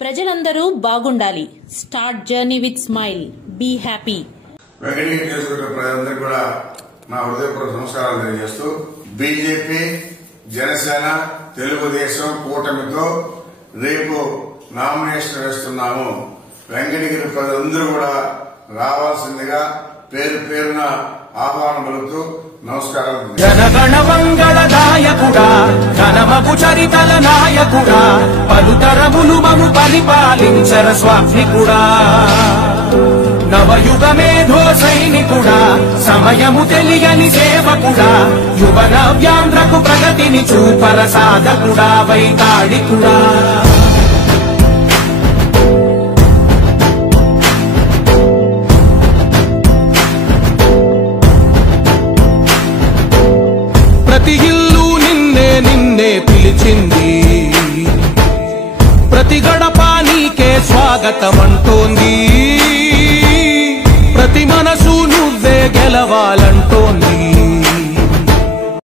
ప్రజలందరూ బాగుండాలి. Start journey with smile. Be happy. Venkatagiri చేసుకున్న ప్రజలందరికీ కూడా నా హృదయపూర్వక నమస్కారాలు తెలియజేస్తూ బీజేపీ, జనసేన, తెలుగుదేశం కూటమితో రేపు నామినేషన్ వేస్తున్నాము. వెంకటగిరి ప్రజలందరూ కూడా రావాల్సిందిగా పేరు పేరున ఆహ్వానం పలుకుతూ నమస్కారాలు. జనగణ మంగళదాయకుడా, ఘనమగు చరితల నాయకుడా, పలుతరములు మము పరిపాలించర స్వామికుడా, నవయుగ మేధో సైనికుడా, సమయము తెలియని సేవకుడా, యువ నవ్యాంధ్రకు ప్రగతిని చూపర సాధకుడా, వైతాళికుడా. ప్రతి ఇల్లు నిన్నే నిన్నే పిలిచింది, ప్రతి గడప నీకే స్వాగతమంటోంది, ప్రతి మనసు నువ్వే గెలవాలంటోంది.